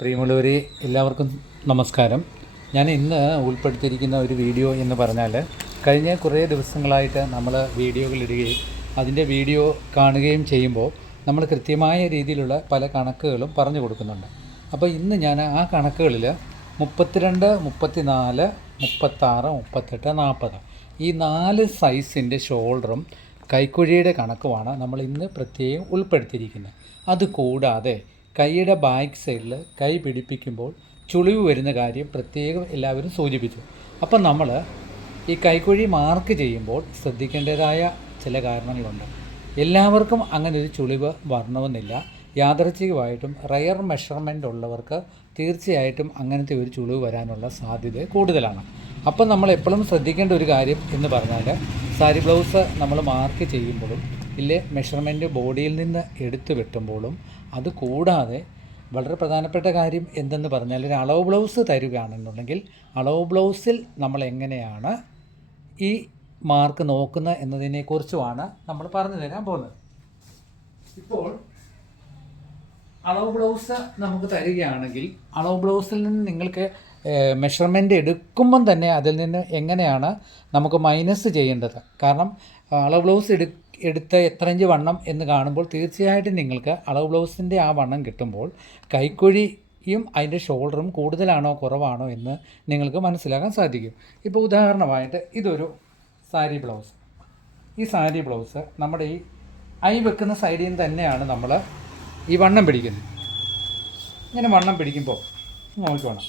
പ്രിയമുള്ളവരെ, എല്ലാവർക്കും നമസ്കാരം. ഞാൻ ഇന്ന് ഉൾപ്പെടുത്തിയിരിക്കുന്ന ഒരു വീഡിയോ എന്ന് പറഞ്ഞാൽ, കഴിഞ്ഞ കുറേ ദിവസങ്ങളായിട്ട് നമ്മൾ വീഡിയോകളിടുകയും അതിൻ്റെ വീഡിയോ കാണുകയും ചെയ്യുമ്പോൾ നമ്മൾ കൃത്യമായ രീതിയിലുള്ള പല കണക്കുകളും പറഞ്ഞു കൊടുക്കുന്നുണ്ട്. അപ്പോൾ ഇന്ന് ഞാൻ ആ കണക്കുകളിൽ 32, 34, 36, 38, 40 ഈ 4 സൈസിൻ്റെ ഷോൾഡറും കൈക്കുഴിയുടെ കണക്കുമാണ് നമ്മൾ ഇന്ന് പ്രത്യേകം ഉൾപ്പെടുത്തിയിരിക്കുന്നത്. അതുകൂടാതെ കൈയുടെ ബാക്ക് സൈഡിൽ കൈ പിടിപ്പിക്കുമ്പോൾ ചുളിവ് വരുന്ന കാര്യം പ്രത്യേകം എല്ലാവരും സൂചിപ്പിച്ചു. അപ്പം നമ്മൾ ഈ കൈക്കുഴി മാർക്ക് ചെയ്യുമ്പോൾ ശ്രദ്ധിക്കേണ്ടതായ ചില കാരണങ്ങളുണ്ട്. എല്ലാവർക്കും അങ്ങനെ ഒരു ചുളിവ് വരണമെന്നില്ല. യാദൃച്ഛികമായിട്ടും റയർ മെഷർമെൻ്റ് ഉള്ളവർക്ക് തീർച്ചയായിട്ടും അങ്ങനത്തെ ഒരു ചുളിവ് വരാനുള്ള സാധ്യത കൂടുതലാണ്. അപ്പം നമ്മൾ എപ്പോഴും ശ്രദ്ധിക്കേണ്ട ഒരു കാര്യം എന്ന് പറഞ്ഞാൽ, സാരി ബ്ലൗസ് നമ്മൾ മാർക്ക് ചെയ്യുമ്പോഴും ഇല്ലേ മെഷർമെൻറ്റ് ബോഡിയിൽ നിന്ന് എടുത്തു വെട്ടുമ്പോഴും, അതുകൂടാതെ വളരെ പ്രധാനപ്പെട്ട കാര്യം എന്തെന്ന് പറഞ്ഞാൽ, ഒരു അളവ് ബ്ലൗസ് തരികയാണെന്നുണ്ടെങ്കിൽ അളവ് ബ്ലൗസിൽ നമ്മൾ എങ്ങനെയാണ് ഈ മാർക്ക് നോക്കുന്നത് എന്നതിനെക്കുറിച്ചുമാണ് നമ്മൾ പറഞ്ഞു തരാൻ പോകുന്നത്. ഇപ്പോൾ അളവ് ബ്ലൗസ് നമുക്ക് തരികയാണെങ്കിൽ അളവ് ബ്ലൗസിൽ നിന്ന് നിങ്ങൾക്ക് മെഷർമെൻറ്റ് എടുക്കുമ്പം തന്നെ അതിൽ നിന്ന് എങ്ങനെയാണ് നമുക്ക് മൈനസ് ചെയ്യേണ്ടത്. കാരണം അളവ് ബ്ലൗസ് എടുത്ത എത്ര ഇഞ്ച് വണ്ണം എന്ന് കാണുമ്പോൾ തീർച്ചയായിട്ടും നിങ്ങൾക്ക് അളവ് ബ്ലൗസിൻ്റെ ആ വണ്ണം കിട്ടുമ്പോൾ കൈക്കുഴിയും അതിൻ്റെ ഷോൾഡറും കൂടുതലാണോ കുറവാണോ എന്ന് നിങ്ങൾക്ക് മനസ്സിലാക്കാൻ സാധിക്കും. ഇപ്പോൾ ഉദാഹരണമായിട്ട് ഇതൊരു സാരി ബ്ലൗസ്. ഈ സാരി ബ്ലൗസ് നമ്മുടെ ഈ ഐ വെക്കുന്ന സൈഡിൽ നിന്ന് തന്നെയാണ് നമ്മൾ ഈ വണ്ണം പിടിക്കുന്നത്. ഇങ്ങനെ വണ്ണം പിടിക്കുമ്പോൾ നോക്കിക്കോണം,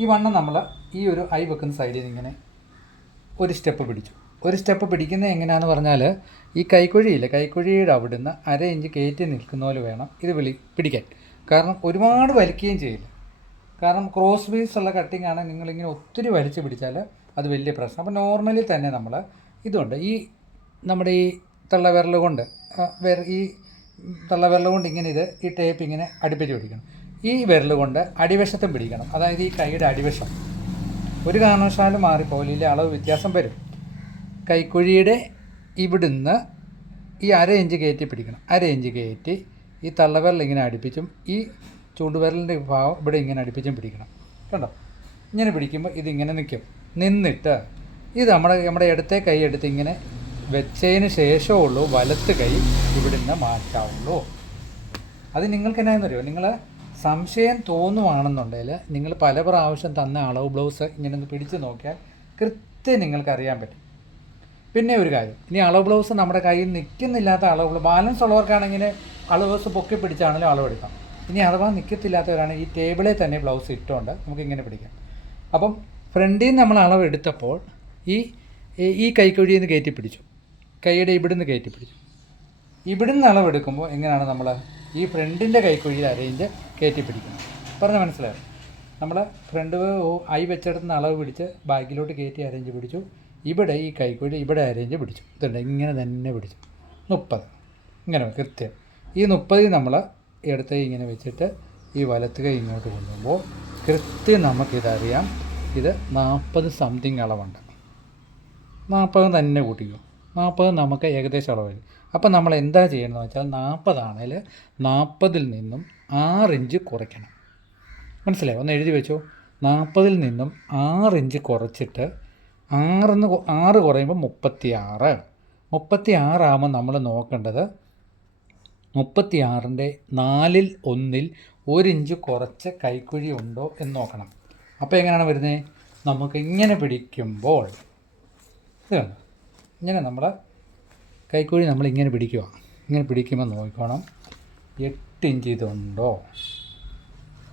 ഈ വണ്ണം നമ്മൾ ഈ ഒരു ഐ വെക്കുന്ന സൈഡിൽ നിന്ന് ഇങ്ങനെ ഒരു സ്റ്റെപ്പ് പിടിച്ചു. ഒരു സ്റ്റെപ്പ് പിടിക്കുന്നത് എങ്ങനെയാണെന്ന് പറഞ്ഞാൽ, ഈ കൈക്കുഴിയുടെ അവിടുന്ന് 1/2 ഇഞ്ച് കയറ്റി നിൽക്കുന്ന പോലെ വേണം ഇത് പിടിക്കാൻ. കാരണം ഒരുപാട് വലിക്കുകയും ചെയ്യില്ല. കാരണം ക്രോസ് പീസ് ഉള്ള കട്ടിംഗ് ആണ്. നിങ്ങളിങ്ങനെ ഒത്തിരി വലിച്ചു പിടിച്ചാൽ അത് വലിയ പ്രശ്നം. അപ്പോൾ നോർമലി തന്നെ നമ്മൾ ഇതുണ്ട്, ഈ നമ്മുടെ ഈ തള്ളവിരൽ കൊണ്ട് ഇങ്ങനെ ഈ ടേപ്പ് ഇങ്ങനെ അടുപ്പിച്ച് പിടിക്കണം. ഈ വിരൽ കൊണ്ട് അടിവശത്തും പിടിക്കണം. അതായത് ഈ കൈയുടെ അടിവശം ഒരു കാരണവശാലും മാറിപ്പോലില്ല, അളവ് വ്യത്യാസം വരും. കൈക്കുഴിയുടെ ഇവിടുന്ന് ഈ 1/2 ഇഞ്ച് കയറ്റി പിടിക്കണം. 1/2 ഇഞ്ച് കയറ്റി ഈ തള്ളവിരൽ ഇങ്ങനെ അടുപ്പിച്ചും ഈ ചൂണ്ടുവിരലിൻ്റെ ഭാഗം ഇവിടെ ഇങ്ങനെ അടുപ്പിച്ചും പിടിക്കണം. കണ്ടോ? ഇങ്ങനെ പിടിക്കുമ്പോൾ ഇതിങ്ങനെ നിന്നിട്ട് ഇത് നമ്മുടെ ഇടത്തെ കൈ എടുത്ത് ഇങ്ങനെ വെച്ചതിന് ശേഷമുള്ളൂ വലത്ത് കൈ ഇവിടുന്ന് മാറ്റാവുള്ളൂ. അത് നിങ്ങൾക്ക് എന്നാണെന്നറിയോ, നിങ്ങൾ സംശയം തോന്നുവാണെന്നുണ്ടെങ്കിൽ നിങ്ങൾ പല പ്രാവശ്യം തന്ന അളവ് ബ്ലൗസ് ഇങ്ങനെ ഒന്ന് പിടിച്ച് നോക്കിയാൽ കൃത്യം നിങ്ങൾക്കറിയാൻ പറ്റും. പിന്നെ ഒരു കാര്യം, ഇനി അളവ് ബ്ലൗസ് നമ്മുടെ കയ്യിൽ നിൽക്കുന്നില്ലാത്ത അളവ് ബാലൻസ് ഉള്ളവർക്കാണെങ്കിൽ അളവ് ബ്ലൗസ് പൊക്കി പിടിച്ചാണെങ്കിലും അളവെടുക്കാം. ഇനി അഥവാ നിൽക്കത്തില്ലാത്തവരാണ് ഈ ടേബിളിൽ തന്നെ ബ്ലൗസ് ഇട്ടുകൊണ്ട് നമുക്കിങ്ങനെ പിടിക്കാം. അപ്പം ഫ്രണ്ടിൽ നിന്ന് നമ്മൾ അളവെടുത്തപ്പോൾ ഈ കൈക്കുഴിയിൽ നിന്ന് കയറ്റി പിടിച്ചു, കൈയുടെ ഇവിടുന്ന് കയറ്റി പിടിച്ചു. ഇവിടുന്ന് അളവെടുക്കുമ്പോൾ എങ്ങനെയാണ് നമ്മൾ ഈ ഫ്രണ്ടിൻ്റെ കൈക്കുഴിയിൽ 1/2 ഇഞ്ച് കയറ്റി പിടിക്കുന്നത്. പറഞ്ഞാൽ മനസ്സിലായോ? നമ്മൾ ഫ്രണ്ട് ഐ വെച്ചെടുത്തുന്ന അളവ് പിടിച്ച് ബാക്കിലോട്ട് കയറ്റി 1/2 ഇഞ്ച് പിടിച്ചു. ഇവിടെ ഈ കൈക്കുഴി ഇവിടെ 1/2 ഇഞ്ച് പിടിച്ചു. ഇതുണ്ട്, ഇങ്ങനെ തന്നെ പിടിച്ചു. 30 ഇങ്ങനെ കൃത്യം. ഈ 30 നമ്മൾ ഇടത്ത് കൈ ഇങ്ങനെ വെച്ചിട്ട് ഈ വലത്ത് കൈ ഇങ്ങോട്ട് കൊണ്ടുപോകുമ്പോൾ കൃത്യം നമുക്കിതറിയാം. ഇത് 40 സംതിങ് അളവുണ്ട്. 40 തന്നെ കൂട്ടിക്കും. 40 നമുക്ക് ഏകദേശം അളവ് വരും. അപ്പം നമ്മൾ എന്താ ചെയ്യണമെന്ന് വെച്ചാൽ, 40 ആണെങ്കിൽ 40 നിന്നും 6 ഇഞ്ച് കുറയ്ക്കണം. മനസ്സിലായോ? ഒന്ന് എഴുതി വെച്ചോ. 40 നിന്നും 6 ഇഞ്ച് കുറച്ചിട്ട് 6 കുറയുമ്പോൾ 36. 36 ആകുമ്പോൾ നമ്മൾ നോക്കേണ്ടത് 36ൻ്റെ 1/4 1 ഇഞ്ച് കുറച്ച് കൈക്കുഴി ഉണ്ടോ എന്ന് നോക്കണം. അപ്പോൾ എങ്ങനെയാണ് വരുന്നത്? നമുക്ക് ഇങ്ങനെ പിടിക്കുമ്പോൾ ഇതാണ്, ഇങ്ങനെ നമ്മൾ കൈക്കുഴി നമ്മളിങ്ങനെ പിടിക്കുക. ഇങ്ങനെ പിടിക്കുമ്പോൾ നോക്കണം 8 ഇഞ്ച് ഇതുണ്ടോ.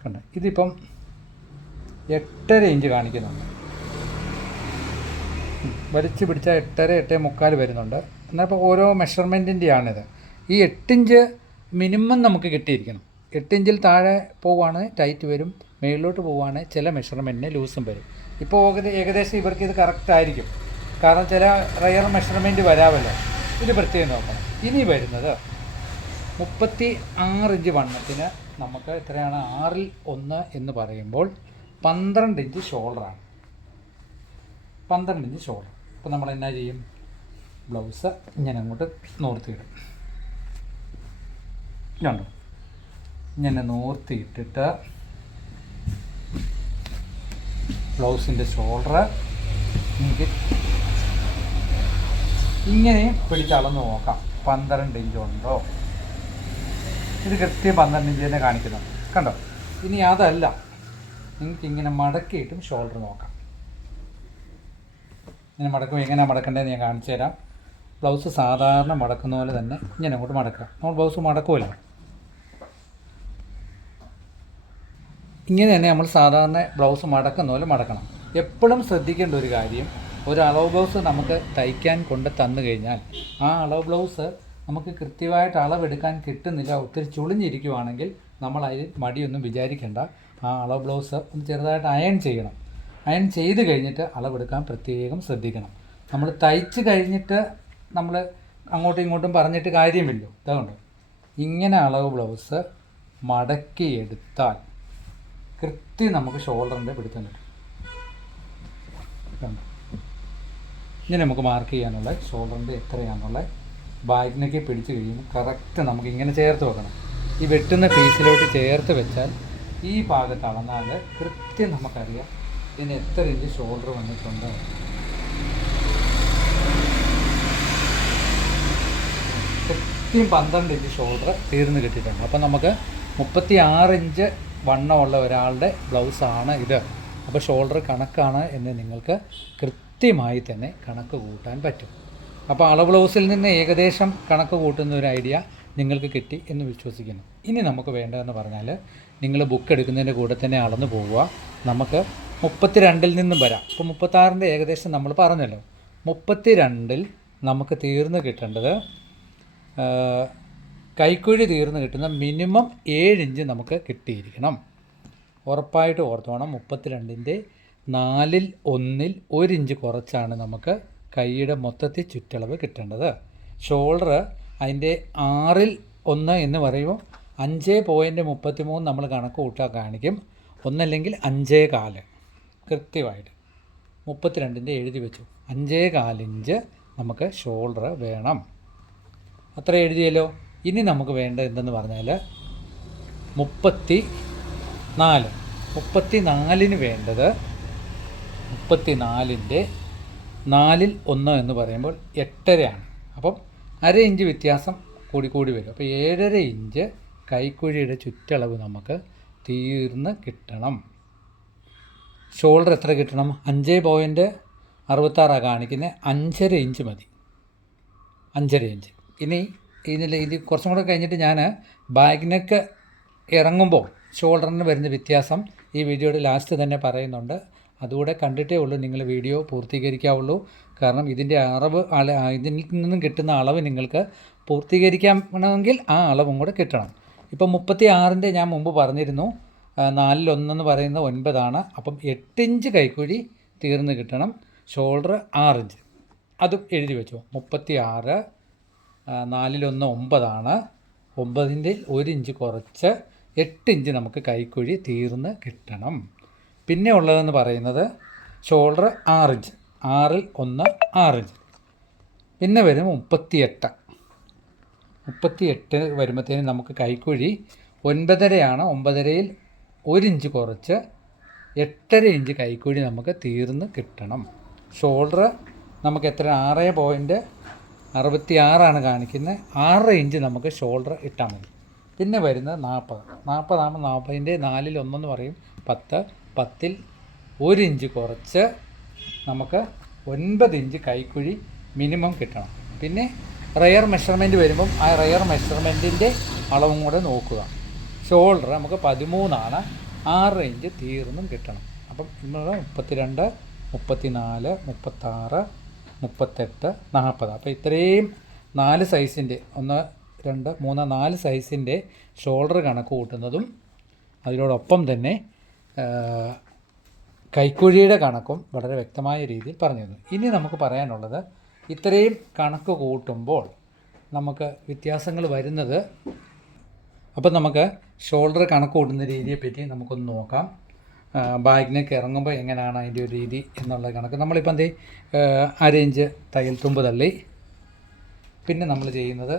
കണ്ടോ? ഇതിപ്പം 8.5 ഇഞ്ച് കാണിക്കുന്നുണ്ട്. വലിച്ചു പിടിച്ചാൽ 8.5, 8.75 വരുന്നുണ്ട്. എന്നാൽ ഇപ്പോൾ ഓരോ മെഷർമെൻറ്റിൻ്റെയാണിത്. ഈ 8 ഇഞ്ച് മിനിമം നമുക്ക് കിട്ടിയിരിക്കണം. 8 ഇഞ്ചിൽ താഴെ പോവുകയാണെങ്കിൽ ടൈറ്റ് വരും, മേളിലോട്ട് പോവുകയാണെങ്കിൽ ചില മെഷർമെൻറ്റിന് ലൂസും വരും. ഇപ്പോൾ ഏകദേശം ഇവർക്ക് ഇത് കറക്റ്റ് ആയിരിക്കും. കാരണം ചില റയർ മെഷർമെൻറ്റ് വരാമല്ലോ. ഇത് പ്രത്യേകം നോക്കണം. ഇനി വരുന്നത് 36 ഇഞ്ച് വണ്ണത്തിന് നമുക്ക് എത്രയാണ്? 6/1 എന്ന് പറയുമ്പോൾ 12 ഇഞ്ച് ഷോൾഡറാണ്. 12 inch shoulder. അപ്പോൾ നമ്മൾ എന്നാ ചെയ്യും? ബ്ലൗസ് ഇങ്ങനെ അങ്ങോട്ട് നോർത്തിയിടും. കണ്ടോ? ഇങ്ങനെ നൂർത്തിയിട്ടിട്ട് ബ്ലൗസിൻ്റെ ഷോൾഡർ എനിക്ക് ഇങ്ങനെ പിടിച്ചളന്ന് നോക്കാം 12 ഇഞ്ച് ഉണ്ടോ. ഇത് കൃത്യം 12 ഇഞ്ച് തന്നെ കാണിക്കുന്നു, കണ്ടോ. ഇനി അതല്ല, നിങ്ങൾക്ക് ഇങ്ങനെ മടക്കിയിട്ടും ഷോൾഡർ നോക്കാം. ഇങ്ങനെ മടക്കും, എങ്ങനെയാണ് മടക്കേണ്ടതെന്ന് ഞാൻ കാണിച്ചു തരാം. ബ്ലൗസ് സാധാരണ മടക്കുന്ന പോലെ തന്നെ ഇങ്ങനെ അങ്ങോട്ട് മടക്കുക. നമ്മൾ ബ്ലൗസ് മടക്കുമല്ലോ, ഇങ്ങനെ തന്നെ നമ്മൾ സാധാരണ ബ്ലൗസ് മടക്കുന്ന പോലെ മടക്കണം. എപ്പോഴും ശ്രദ്ധിക്കേണ്ട ഒരു കാര്യം, ഒരു അളവ് ബ്ലൗസ് നമുക്ക് തയ്ക്കാൻ കൊണ്ട് തന്നു കഴിഞ്ഞാൽ ആ അളവ് ബ്ലൗസ് നമുക്ക് കൃത്യമായിട്ട് അളവെടുക്കാൻ കിട്ടുന്നില്ല, ഒത്തിരി ചുളിഞ്ഞിരിക്കുവാണെങ്കിൽ നമ്മൾ അതിൽ മടിയൊന്നും വിചാരിക്കേണ്ട. ആ അളവ് ബ്ലൗസ് ഒന്ന് ചെറുതായിട്ട് അയൺ ചെയ്യണം. അയൺ ചെയ്ത് കഴിഞ്ഞിട്ട് അളവെടുക്കാൻ പ്രത്യേകം ശ്രദ്ധിക്കണം. നമ്മൾ തയ്ച്ച് കഴിഞ്ഞിട്ട് നമ്മൾ അങ്ങോട്ടും ഇങ്ങോട്ടും പറഞ്ഞിട്ട് കാര്യമില്ല. അതുകൊണ്ട് ഇങ്ങനെ അളവ് ബ്ലൗസ് മടക്കിയെടുത്താൽ കൃത്യം നമുക്ക് ഷോൾഡറിൻ്റെ പിടുത്തം കിട്ടും. ഇങ്ങനെ നമുക്ക് മാർക്ക് ചെയ്യാനുള്ള ഷോൾഡറിൻ്റെ എത്രയാണെന്നുള്ള ബാക്കിനൊക്കെ പിടിച്ച് കഴിയുമ്പോൾ കറക്റ്റ് നമുക്ക് ഇങ്ങനെ ചേർത്ത് വെക്കണം. ഈ വെട്ടുന്ന പീസിലോട്ട് ചേർത്ത് വെച്ചാൽ ഈ ഭാഗത്ത് അളന്നാൽ കൃത്യം നമുക്കറിയാം ഇതിന് എത്ര ഇഞ്ച് ഷോൾഡർ വന്നിട്ടുണ്ട്. കൃത്യം 12 ഇഞ്ച് ഷോൾഡർ തീർന്ന് കിട്ടിയിട്ടുണ്ട്. അപ്പം നമുക്ക് 36 ഇഞ്ച് വണ്ണമുള്ള ഒരാളുടെ ബ്ലൗസാണ് ഇത്. അപ്പോൾ ഷോൾഡർ കണക്കാണ് എന്ന് നിങ്ങൾക്ക് കൃത്യമായി തന്നെ കണക്ക് കൂട്ടാൻ പറ്റും. അപ്പോൾ അളവ് ബ്ലൗസിൽ നിന്ന് ഏകദേശം കണക്ക് കൂട്ടുന്ന ഒരു ഐഡിയ നിങ്ങൾക്ക് കിട്ടി എന്ന് വിശ്വസിക്കുന്നു. ഇനി നമുക്ക് വേണ്ടതെന്ന് പറഞ്ഞാൽ, നിങ്ങൾ ബുക്ക് എടുക്കുന്നതിൻ്റെ കൂടെ തന്നെ അളന്ന് പോവുക. നമുക്ക് 32-ൽ നിന്നും വരാം. ഇപ്പോൾ 36-ൻ്റെ ഏകദേശം നമ്മൾ പറഞ്ഞല്ലോ. 32-ൽ നമുക്ക് തീർന്ന് കിട്ടേണ്ടത്, കൈക്കുഴി തീർന്ന് കിട്ടുന്ന മിനിമം 7 ഇഞ്ച് നമുക്ക് കിട്ടിയിരിക്കണം. ഉറപ്പായിട്ട് ഓർത്തോണം. 32-ൻ്റെ 4/1 1 ഇഞ്ച് കുറച്ചാണ് നമുക്ക് കൈയുടെ മൊത്തത്തിൽ ചുറ്റളവ് കിട്ടേണ്ടത്. ഷോൾഡർ അതിൻ്റെ 6/1 എന്ന് പറയുമ്പോൾ 5.33 നമ്മൾ കണക്ക് കൂട്ടാൻ കാണിക്കും. ഒന്നല്ലെങ്കിൽ 5.25 കൃത്യമായിട്ട് 32-ൻ്റെ എഴുതി വെച്ചു. 5.25 ഇഞ്ച് നമുക്ക് ഷോൾഡർ വേണം. അത്ര എഴുതിയല്ലോ. ഇനി നമുക്ക് വേണ്ടത് എന്തെന്ന് പറഞ്ഞാൽ 34-ന് വേണ്ടത് 34-ൻ്റെ 4/1 എന്ന് പറയുമ്പോൾ 8.5 അപ്പം 1/2 ഇഞ്ച് വ്യത്യാസം കൂടി വരും. അപ്പോൾ 7.5 ഇഞ്ച് കൈക്കുഴിയുടെ ചുറ്റളവ് നമുക്ക് തീർന്ന് കിട്ടണം. ഷോൾഡർ എത്ര കിട്ടണം? 5.66 കാണിക്കുന്നത്. 5.5 ഇഞ്ച് മതി. 5.5 ഇഞ്ച്. ഇനി ഇത് കുറച്ചും കൂടെ കഴിഞ്ഞിട്ട് ഞാൻ ബാക്ക് ഇറങ്ങുമ്പോൾ ഷോൾഡറിന് വരുന്ന വ്യത്യാസം ഈ വീഡിയോയുടെ ലാസ്റ്റ് തന്നെ പറയുന്നുണ്ട്. അതുകൂടെ കണ്ടിട്ടേ ഉള്ളൂ നിങ്ങൾ വീഡിയോ പൂർത്തീകരിക്കാവുള്ളൂ. കാരണം ഇതിൻ്റെ ഇതിൽ നിന്നും കിട്ടുന്ന അളവ് നിങ്ങൾക്ക് പൂർത്തീകരിക്കണമെങ്കിൽ ആ അളവും കൂടെ കിട്ടണം. ഇപ്പം 36-ൻ്റെ ഞാൻ മുമ്പ് പറഞ്ഞിരുന്നു, 4/1 എന്ന് പറയുന്നത് 9 അപ്പം 8 ഇഞ്ച് കൈക്കുഴി തീർന്ന് കിട്ടണം. ഷോൾഡർ 6 ഇഞ്ച് അതും എഴുതി വെച്ചു. 36 4/1 9 9-ൻ്റെ 1 ഇഞ്ച് കുറച്ച് 8 ഇഞ്ച് നമുക്ക് കൈക്കുഴി തീർന്ന് കിട്ടണം. പിന്നെ ഉള്ളതെന്ന് പറയുന്നത് ഷോൾഡർ 6 ഇഞ്ച് 6/1 6 ഇഞ്ച്. പിന്നെ വരും 38 വരുമ്പോഴത്തേനും നമുക്ക് കൈക്കുഴി 9.5 9.5-ൽ 1 ഇഞ്ച് കുറച്ച് 8.5 ഇഞ്ച് കൈക്കുഴി നമുക്ക് തീർന്ന് കിട്ടണം. ഷോൾഡർ നമുക്ക് എത്ര? 6.66 കാണിക്കുന്നത്. 6 ഇഞ്ച് നമുക്ക് ഷോൾഡർ ഇട്ടാൽ മതി. പിന്നെ വരുന്നത് 40 ആകുമ്പോൾ 40-ൻ്റെ 4/1 എന്ന് പറയും 10 10-ൽ 1 ഇഞ്ച് കുറച്ച് നമുക്ക് 9 ഇഞ്ച് കൈക്കുഴി മിനിമം കിട്ടണം. പിന്നെ റെയർ മെഷർമെൻറ്റ് വരുമ്പം ആ റെയർ മെഷർമെൻറ്റിൻ്റെ അളവും കൂടെ നോക്കുക. ഷോൾഡർ നമുക്ക് 13 6 ഇഞ്ച് തീർന്നും കിട്ടണം. അപ്പം നമ്മൾ 32 34 36 38 40 അപ്പോൾ ഇത്രയും 4 സൈസിൻ്റെ 1 2 3 4 സൈസിൻ്റെ ഷോൾഡർ കണക്ക് കൂട്ടുന്നതും അതിനോടൊപ്പം തന്നെ കൈക്കുഴിയുടെ കണക്കും വളരെ വ്യക്തമായ രീതിയിൽ പറഞ്ഞു തന്നു. ഇനി നമുക്ക് പറയാനുള്ളത്, ഇത്രയും കണക്ക് കൂട്ടുമ്പോൾ നമുക്ക് വ്യത്യാസങ്ങൾ വരുന്നത്, അപ്പം നമുക്ക് ഷോൾഡർ കണക്ക് കൂട്ടുന്ന രീതിയെപ്പറ്റി നമുക്കൊന്ന് നോക്കാം. ബാഗിനൊക്കെ ഇറങ്ങുമ്പോൾ എങ്ങനെയാണ് അതിൻ്റെ ഒരു രീതി എന്നുള്ള കണക്ക്. നമ്മളിപ്പോൾ എന്ത് 1/2 ഇഞ്ച് തയ്യൽ തുമ്പ് തള്ളി. പിന്നെ നമ്മൾ ചെയ്യുന്നത്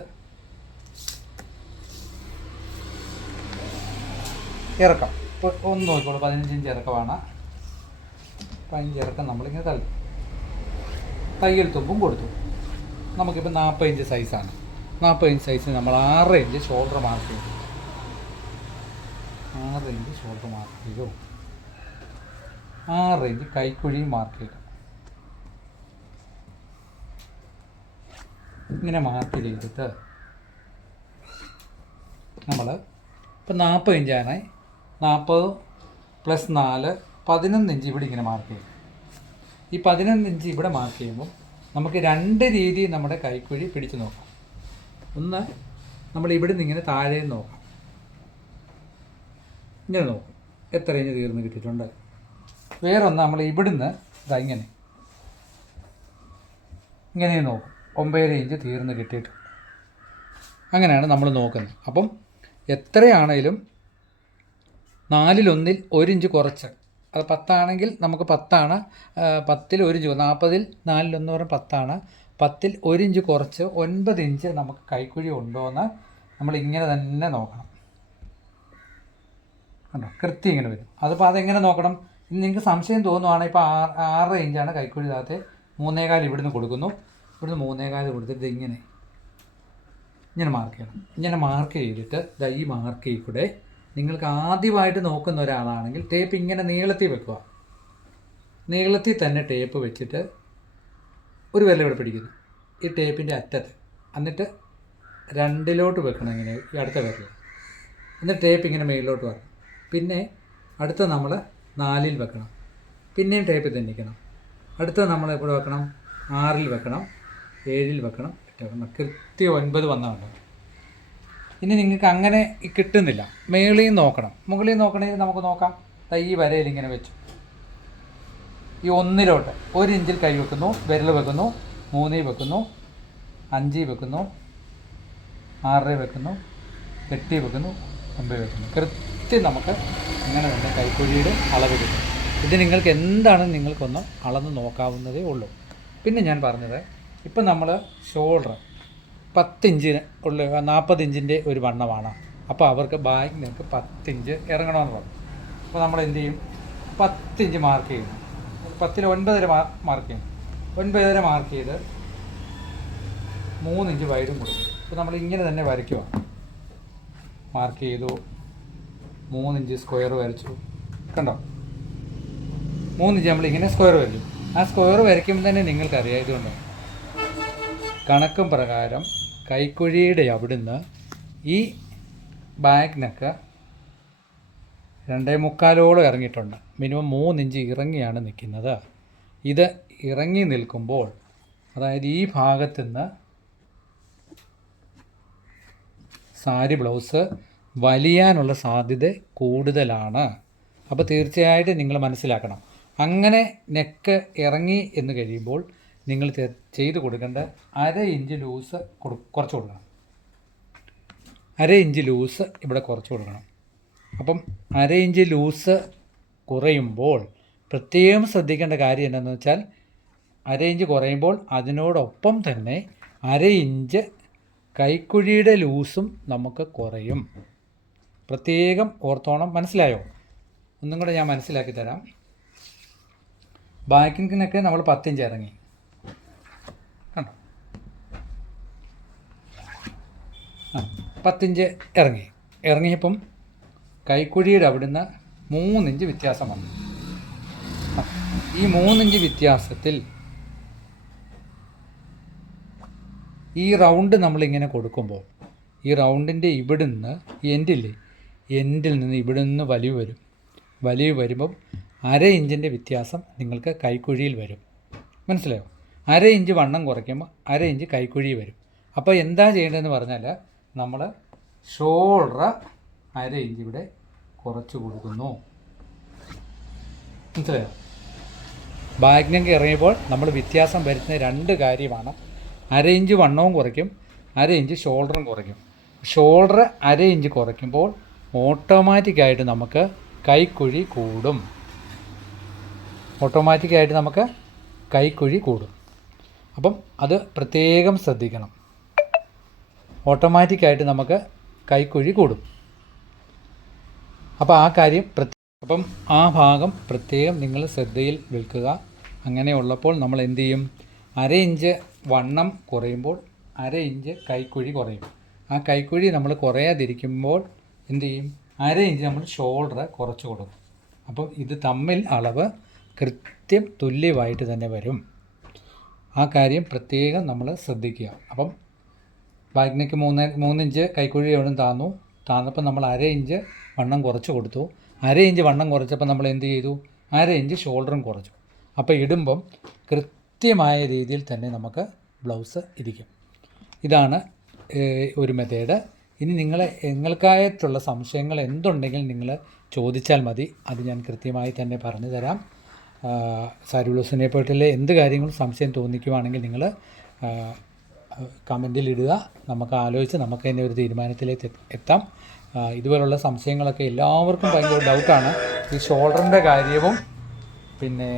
ഇറക്കം. ഇപ്പോൾ ഒന്ന് നോക്കിക്കോളൂ, 15 ഇഞ്ച് ഇറക്കമാണ്. 15 ഇറക്കം നമ്മളിങ്ങനെ തയ്യൽ തുമ്പും കൊടുത്തു. നമുക്കിപ്പോൾ 40 ഇഞ്ച് സൈസാണ്. 40 ഇഞ്ച് സൈസ് നമ്മൾ 6 ഇഞ്ച് ഷോൾഡർ മാർക്ക് ചെയ്തു. 6 ഇഞ്ച് ഷോൾഡർ മാർക്ക് ചെയ്തു. 6 ഇഞ്ച് കൈക്കുഴിയും മാർക്ക് ചെയ്തു. ഇങ്ങനെ മാർക്ക് ചെയ്തിട്ട് നമ്മൾ ഇപ്പം 40 ഇഞ്ചാണ്. 40 + 4 11 ഇഞ്ച് ഇവിടെ ഇങ്ങനെ മാർക്ക് ചെയ്യും. ഈ 11 ഇഞ്ച് ഇവിടെ മാർക്ക് ചെയ്യുമ്പോൾ നമുക്ക് 2 രീതിയിൽ നമ്മുടെ കൈക്കുഴി പിടിച്ച് നോക്കാം. ഒന്ന്, നമ്മൾ ഇവിടെ നിന്ന് ഇങ്ങനെ താഴെ നോക്കാം. ഇങ്ങനെ നോക്കും എത്ര ഇഞ്ച് തീർന്ന് കിട്ടിയിട്ടുണ്ട്. വേറൊന്ന്, നമ്മൾ ഇവിടുന്ന് ഇങ്ങനെ നോക്കും 9 ഇഞ്ച് തീർന്ന് കിട്ടിയിട്ട്. അങ്ങനെയാണ് നമ്മൾ നോക്കുന്നത്. അപ്പം എത്രയാണേലും 4/1 1 ഇഞ്ച് കുറച്ച്, അത് 10 ആണെങ്കിൽ നമുക്ക് 10 ആണ്. 10-ൽ 1 ഇഞ്ച്, 40-ൽ 4/1 പറഞ്ഞാൽ 10 ആണ്. 10-ൽ 1 ഇഞ്ച് കുറച്ച് 9 ഇഞ്ച് നമുക്ക് കൈക്കുഴി ഉണ്ടോ എന്ന് നമ്മൾ ഇങ്ങനെ തന്നെ നോക്കണം. കണ്ടോ, കൃത്യം ഇങ്ങനെ വരും. അതിപ്പോൾ അതെങ്ങനെ നോക്കണം? നിങ്ങൾക്ക് സംശയം തോന്നുവാണെങ്കിൽ ഇപ്പോൾ 6 ഇഞ്ചാണ് കൈക്കുഴി താഴത്തെ, 3.25 ഇവിടുന്ന് കൊടുക്കുന്നു. ഇവിടുന്ന് 3.25 കൊടുത്തിട്ട് ഇങ്ങനെ മാർക്ക് ചെയ്യണം. ഇങ്ങനെ മാർക്ക് ചെയ്തിട്ട് ഈ മാർക്ക് കൂടെ നിങ്ങൾക്ക് ആദ്യമായിട്ട് നോക്കുന്ന ഒരാളാണെങ്കിൽ ടേപ്പ് ഇങ്ങനെ നീളത്തിൽ വെക്കുക. നീളത്തിൽ തന്നെ ടേപ്പ് വെച്ചിട്ട് ഒരു വിരൽ ഇവിടെ പിടിക്കുന്നു, ഈ ടേപ്പിൻ്റെ അറ്റത്ത്. എന്നിട്ട് 2-ലോട്ട് വെക്കണം ഇങ്ങനെ, ഈ അടുത്ത വിരൽ. എന്നിട്ട് ടേപ്പ് ഇങ്ങനെ മേളിലോട്ട് വരണം. പിന്നെ അടുത്ത നമ്മൾ 4-ൽ വെക്കണം. പിന്നെയും ടേപ്പ് തന്നിക്കണം. അടുത്ത നമ്മൾ എവിടെ വെക്കണം? 6-ൽ വെക്കണം, 7-ൽ വെക്കണം, 8 വെക്കണം. കൃത്യം 9 വന്നതുണ്ട്. ഇനി നിങ്ങൾക്ക് അങ്ങനെ കിട്ടുന്നില്ല, മേളിൽ നോക്കണം. മുകളിൽ നോക്കണമെങ്കിൽ നമുക്ക് നോക്കാം. ഈ വരയിൽ ഇങ്ങനെ വെച്ചു. ഈ 1-ലോട്ട് 1 ഇഞ്ചിൽ കൈ വെക്കുന്നു, വിരൽ വെക്കുന്നു, 3-ൽ വെക്കുന്നു, 5-ൽ വെക്കുന്നു, 6-ൽ വെക്കുന്നു, 8-ൽ വെക്കുന്നു, 9-ൽ വെക്കുന്നു. കൃത്യം നമുക്ക് ഇങ്ങനെ തന്നെ കൈക്കുഴിയുടെ അളവ് കിട്ടും. ഇത് നിങ്ങൾക്ക് എന്താണെന്ന് നിങ്ങൾക്കൊന്ന് അളന്ന് നോക്കാവുന്നതേ ഉള്ളൂ. പിന്നെ ഞാൻ പറഞ്ഞത്, ഇപ്പം നമ്മൾ ഷോൾഡർ 10 ഇഞ്ചിന് ഉള്ള 40 ഇഞ്ചിൻ്റെ ഒരു വണ്ണമാണ്. അപ്പോൾ അവർക്ക് ബാക്ക് നെക്ക് 10 ഇഞ്ച് ഇറങ്ങണമെന്ന് പറഞ്ഞു. അപ്പോൾ നമ്മൾ എന്ത് ചെയ്യും? 10 ഇഞ്ച് മാർക്ക് ചെയ്യുന്നു. 10-ൽ 9.5 മാർക്ക് ചെയ്യും. 9.5 മാർക്ക് ചെയ്ത് 3 ഇഞ്ച് വൈഡും കൊടുക്കും. അപ്പോൾ നമ്മൾ ഇങ്ങനെ തന്നെ വരയ്ക്കുക. മാർക്ക് ചെയ്തു, 3 ഇഞ്ച് സ്ക്വയർ വരച്ചു. കണ്ടോ, 3 ഇഞ്ച് നമ്മളിങ്ങനെ സ്ക്വയർ വരച്ചു. ആ സ്ക്വയർ വരയ്ക്കുമ്പോൾ തന്നെ നിങ്ങൾക്കറിയാം, ഇതുകൊണ്ട് കണക്കും പ്രകാരം കൈക്കുഴിയുടെ അവിടുന്ന് ഈ ബാക്ക് നെക്ക് 2.25 ഇറങ്ങിയിട്ടുണ്ട്. മിനിമം 3 ഇഞ്ച് ഇറങ്ങിയാണ് നിൽക്കുന്നത്. ഇത് ഇറങ്ങി നിൽക്കുമ്പോൾ, അതായത് ഈ ഭാഗത്തു നിന്ന് സാരി ബ്ലൗസ് വലിയാനുള്ള സാധ്യത കൂടുതലാണ്. അപ്പോൾ തീർച്ചയായിട്ടും നിങ്ങൾ മനസ്സിലാക്കണം. അങ്ങനെ നെക്ക് ഇറങ്ങി എന്ന് കഴിയുമ്പോൾ നിങ്ങൾ ചെയ്ത് കൊടുക്കേണ്ട 1/2 ഇഞ്ച് ലൂസ് കുറച്ച് കൊടുക്കണം. 1/2 ഇഞ്ച് ലൂസ് ഇവിടെ കുറച്ച് കൊടുക്കണം. അപ്പം 1/2 ഇഞ്ച് ലൂസ് കുറയുമ്പോൾ പ്രത്യേകം ശ്രദ്ധിക്കേണ്ട കാര്യം എന്താണെന്ന് വെച്ചാൽ, 1/2 ഇഞ്ച് കുറയുമ്പോൾ അതിനോടൊപ്പം തന്നെ 1/2 ഇഞ്ച് കൈക്കുഴിയുടെ ലൂസും നമുക്ക് കുറയും. പ്രത്യേകം ഓർത്തോണം. മനസ്സിലായോ? ഒന്നും കൂടെ ഞാൻ മനസ്സിലാക്കി തരാം. ബാക്കിനൊക്കെ നമ്മൾ 10 ഇഞ്ച് ഇറങ്ങി, കണ്ടോ, 10 ഇഞ്ച് ഇറങ്ങിയപ്പം കൈക്കുഴിയുടെ അവിടുന്ന് 3 ഇഞ്ച് വ്യത്യാസം വന്നു. ഈ 3 ഇഞ്ച് വ്യത്യാസത്തിൽ ഈ റൗണ്ട് നമ്മളിങ്ങനെ കൊടുക്കുമ്പോൾ, ഈ റൗണ്ടിൻ്റെ ഇവിടുന്ന് എൻഡിൽ നിന്ന് ഇവിടെ നിന്ന് വലിവ് വരുമ്പം 1/2 ഇഞ്ചിൻ്റെ വ്യത്യാസം നിങ്ങൾക്ക് കൈക്കുഴിയിൽ വരും. മനസ്സിലായോ? 1/2 ഇഞ്ച് വണ്ണം കുറയ്ക്കുമ്പോൾ 1/2 ഇഞ്ച് കൈക്കുഴി വരും. അപ്പോൾ എന്താ ചെയ്യേണ്ടതെന്ന് പറഞ്ഞാൽ, നമ്മൾ ഷോൾഡർ 1/2 ഇഞ്ച് ഇവിടെ കുറച്ച് കൊടുക്കുന്നു. മനസ്സിലായോ? ബാക്ക് നെക്ക് ഇറങ്ങിയപ്പോൾ നമ്മൾ വ്യത്യാസം വരുത്തുന്ന 2 കാര്യമാണ്. 1/2 ഇഞ്ച് വണ്ണവും കുറയ്ക്കും, 1/2 ഇഞ്ച് ഷോൾഡറും കുറയ്ക്കും. ഷോൾഡർ 1/2 ഇഞ്ച് കുറയ്ക്കുമ്പോൾ ഓട്ടോമാറ്റിക്കായിട്ട് നമുക്ക് കൈക്കുഴി കൂടും. അപ്പം അത് പ്രത്യേകം ശ്രദ്ധിക്കണം. ഓട്ടോമാറ്റിക്കായിട്ട് നമുക്ക് കൈക്കുഴി കൂടും. അപ്പോൾ ആ കാര്യം അപ്പം ആ ഭാഗം പ്രത്യേകം നിങ്ങൾ ശ്രദ്ധയിൽ വെക്കുക. അങ്ങനെയുള്ളപ്പോൾ നമ്മൾ എന്ത് ചെയ്യും, 1/2 ഇഞ്ച് വണ്ണം കുറയുമ്പോൾ 1/2 ഇഞ്ച് കൈക്കുഴി കുറയും. ആ കൈക്കുഴി നമ്മൾ കുറയാതിരിക്കുമ്പോൾ എന്ത് ചെയ്യും, 1/2 ഇഞ്ച് നമ്മൾ ഷോൾഡർ കുറച്ച് കൊടുക്കും. അപ്പം ഇത് തമ്മിൽ അളവ് കൃത്യം തുല്യമായിട്ട് തന്നെ വരും. ആ കാര്യം പ്രത്യേകം നമ്മൾ ശ്രദ്ധിക്കുക. അപ്പം ബാക്കിനേക്ക് 3 ഇഞ്ച് കൈക്കുഴി എവിടെ താന്നപ്പോൾ നമ്മൾ 1/2 ഇഞ്ച് വണ്ണം കുറച്ച് കൊടുത്തു. 1/2 ഇഞ്ച് വണ്ണം കുറച്ചപ്പോൾ നമ്മൾ എന്ത് ചെയ്തു, 1/2 ഇഞ്ച് ഷോൾഡറും കുറച്ചു. അപ്പോൾ ഇടുമ്പം കൃത്യമായ രീതിയിൽ തന്നെ നമുക്ക് ബ്ലൗസ് ഇരിക്കും. ഇതാണ് ഒരു മെത്തേഡ്. ഇനി നിങ്ങൾക്കായിട്ടുള്ള സംശയങ്ങൾ എന്തുണ്ടെങ്കിൽ നിങ്ങൾ ചോദിച്ചാൽ മതി, അത് ഞാൻ കൃത്യമായി തന്നെ പറഞ്ഞു തരാം. സാരി ബ്ലൗസിനെ പറ്റിയുള്ള എന്ത് കാര്യങ്ങളും സംശയം തോന്നിക്കുവാണെങ്കിൽ നിങ്ങൾ കമൻറ്റിൽ ഇടുക. നമുക്ക് ആലോചിച്ച് നമുക്ക് തന്നെ ഒരു തീരുമാനത്തിലേക്ക് എത്താം. ഇതുപോലുള്ള സംശയങ്ങളൊക്കെ എല്ലാവർക്കും ഭയങ്കര ഡൗട്ടാണ്. ഈ ഷോൾഡറിൻ്റെ കാര്യവും പിന്നെ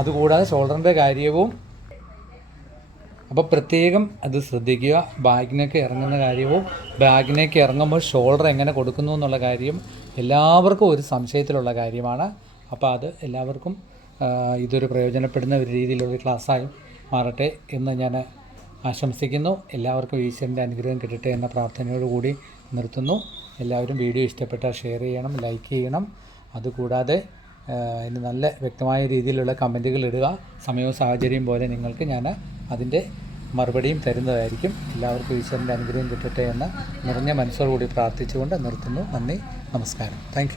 അതുകൂടാതെ ഷോൾഡറിൻ്റെ കാര്യവും അപ്പോൾ പ്രത്യേകം അത് ശ്രദ്ധിക്കുക. ബാഗിനൊക്കെ ഇറങ്ങുന്ന കാര്യവും ബാഗിനേക്ക് ഇറങ്ങുമ്പോൾ ഷോൾഡർ എങ്ങനെ കൊടുക്കുന്നു എന്നുള്ള കാര്യം എല്ലാവർക്കും ഒരു സംശയത്തിലുള്ള കാര്യമാണ്. അപ്പോൾ അത് എല്ലാവർക്കും ഇതൊരു പ്രയോജനപ്പെടുന്ന ഒരു രീതിയിലുള്ള ക്ലാസ്സായി മാറട്ടെ എന്ന് ഞാൻ ആശംസിക്കുന്നു. എല്ലാവർക്കും ഈശ്വരൻ്റെ അനുഗ്രഹം കിട്ടട്ടെ എന്ന പ്രാർത്ഥനയോടുകൂടി നിർത്തുന്നു. എല്ലാവരും വീഡിയോ ഇഷ്ടപ്പെട്ടാൽ ഷെയർ ചെയ്യണം, ലൈക്ക് ചെയ്യണം. അതുകൂടാതെ ഇനി നല്ല വ്യക്തമായ രീതിയിലുള്ള കമൻറ്റുകൾ ഇടുക. സമയവും സാഹചര്യം പോലെ നിങ്ങൾക്ക് ഞാൻ അതിൻ്റെ മറുപടിയും തരുന്നതായിരിക്കും. എല്ലാവർക്കും ഈശ്വരൻ്റെ അനുഗ്രഹം കിട്ടട്ടെ എന്ന് നിറഞ്ഞ മനസ്സോടുകൂടി പ്രാർത്ഥിച്ചുകൊണ്ട് നിർത്തുന്നു. നന്ദി, നമസ്കാരം. താങ്ക്